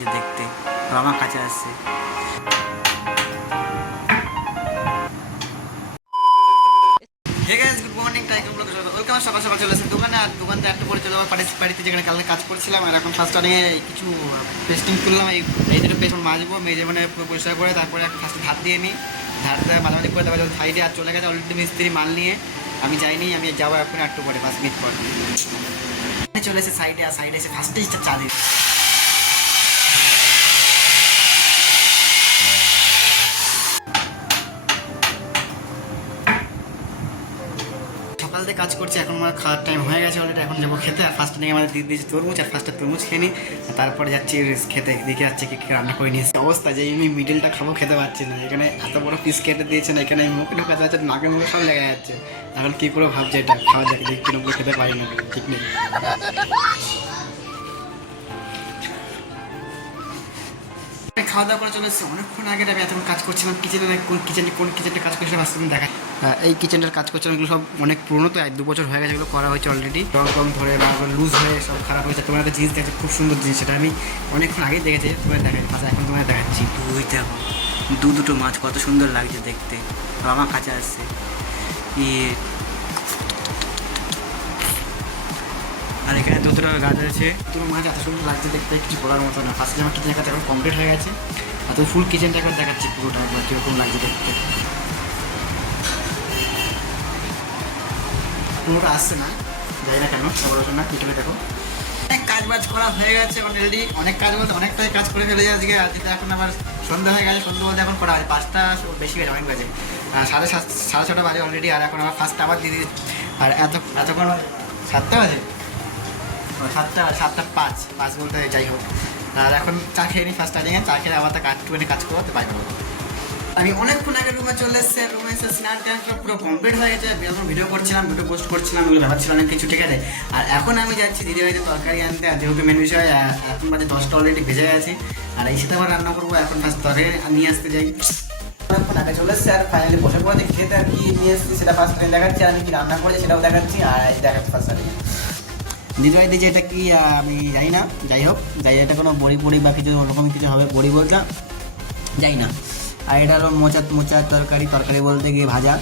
দেখতে আমার কাছে আসছে। গুড মর্নিং, সকাল সকাল চলে আসে দোকানে। আর দোকানতে একটু পরে চলে যাবো বাড়িতে, যেখানে কালকে কাজ করছিলাম। আর এখন ফার্স্ট টার্নিংয়ে কিছু পেস্টিং করলাম। এই দুটো পেস্ট মাজবো, মেজে মানে পরিষ্কার করে তারপরে ফার্স্ট ধার দিয়ে নিই। ধার দিয়ে মাঝামাঝি করে তারপরে সাইডে আর চলে গেছে অলরেডি মিস্ত্রি মাল নিয়ে। আমি যাইনি, আমি যাবো এখন একটু পরে 5 মিনিট পর। চলে এসে সাইডে, আর সাইডে এসে ফার্স্টে চা দিই। সকাল থেকে কাজ করছি, এখন আমার খাওয়ার টাইম হয়ে গেছে অলরেডি। এখন যাবো খেতে। আর ফার্স্ট নিয়ে আমাদের দিয়ে দিয়েছি তরমুজ, আর ফার্স্টে তরমুজ খেয়ে নিই, তারপরে যাচ্ছি খেতে। দেখে যাচ্ছে কি রান্না করে নিয়েছি। অবস্থা যে আমি মিডিলটা খাবো, খেতে পারছি না। এখানে এত বড় পিস কেটে দিয়েছেন, এখানে মুখে ঢোকাতে যাচ্ছে, নাকে মুখে সব লেগে যাচ্ছে। এখন কী করে ভাবছে এটা খাওয়া যাকে, দেখি কিরকম খেতে পারি না, ঠিক নেই। খাওয়া দাওয়া করে চলে এসেছি অনেকক্ষণ আগে। আমি এতক্ষণ কাজ করছিলাম কিচেনে। কোন কিচেনটা কাজ করছিলাম আসতে দেখা। এই কিচেনটার কাজ করছিলাম, এগুলো সব অনেক পুরোনো, তো 1-2 বছর হয়ে গেছে। এগুলো করা হয়েছে অলরেডি, রং ধরে লুজ হয়ে সব খারাপ হয়েছে। তোমার একটা জিনিস দেখছে, খুব সুন্দর জিনিস, সেটা আমি অনেকক্ষণ আগেই দেখেছি। তোমার দেখাচ্ছি, এখন তোমার দেখাচ্ছি। ওই দেখো দুটো মাছ কত সুন্দর লাগছে দেখতে, আমার কাছে আসছে। আর এখানে দুটো গাছ আছে, দুটো মাছ এত সুন্দর লাগছে দেখতে, কিছু বলার মতো না। ফার্স্টে আমার কিচেনের কাজ এখন কমপ্লিট হয়ে গেছে। আর তো ফুল কিচেনটা একবার দেখাচ্ছি পুরোটা, একবার কীরকম লাগছে দেখতে। পুরোটা আসছে না, যাই না কেন বলো না, পিছনে দেখো। অনেক কাজ বাজ করা হয়ে গেছে অলরেডি, অনেক কাজ বলতে অনেকটাই কাজ করে ফেলে যায় আজকে। আজকে এখন আবার সন্ধ্যা হয়ে গেছে, সন্ধ্যা বলতে এখন করা হয় 5টা বেশি বাজে, অনেক বাজে, 6:30 বাজে অলরেডি। আর এখন আমার ফার্স্টটা আবার দিয়ে দিই। আর এতক্ষণ 7টা বাজে, 7:05 বলতে যাই হোক। আর এখন চা খেয়ে নিই ফার্স্ট টার্নিংয়ে। চা খেয়ে আবার একটুখানি কাজ করতে পারবো। আমি অনেকক্ষণ আগে রুমে চলে এসেছি। রুমে এসে স্নান টান পুরো কমপ্লিট হয়ে গেছে। যখন ভিডিও করছিলাম, ভিডিও পোস্ট করছিলাম, এগুলো ব্যাপার ছিল অনেক কিছু, ঠিক আছে। আর এখন আমি যাচ্ছি দিদিভাইতে তরকারি আনতে। আর যেহেতু মেন বিষয় এখন বাজে 10টা অলরেডি বেজে গেছে। আর এই সাথে আবার রান্না করবো। এখন ফার্স্ট তরকারি নিয়ে আসতে যাই। অনেকক্ষণ আগে চলে এসেছি, আর ফাইনালি বসে পড়ে খেতে। আর কি নিয়ে এসেছি সেটা ফার্স্ট টাইম দেখাচ্ছি, আর আমি কি রান্না করেছি সেটাও দেখাচ্ছি। আর দেখাচ্ছি ফার্স্ট টাইম দিদিভাই দিয়েছে। এটা কি আমি জানি না, যাই হোক, এটা কোনো বড়ি বা কিছু ওরকম কিছু হবে, বড়ি বলতে যাই না। আর এটা হলো মোচার তরকারি বলতে গিয়ে ভাজা।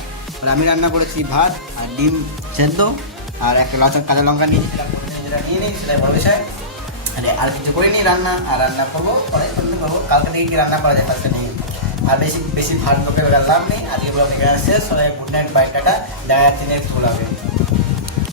আর আমি রান্না করেছি ভাত আর ডিম সেদ্ধ, আর একটা কাঁচা লঙ্কা নিয়েছি, যেটা নিয়ে নিই সেটাই বড় বিষয়। আর কিছু করে নিই রান্না। আর রান্না করবো পরে করবো, কালকে থেকে কি রান্না করা যায় ফার্স্টে নিয়ে। আর বেশি ভাত লোকের লাভ নেই। আজকে ব্লগ এখানে শেষ। সবাই গুড নাইট, বাই, টাটা। দেখা যাচ্ছে নেক্সট ব্লগে।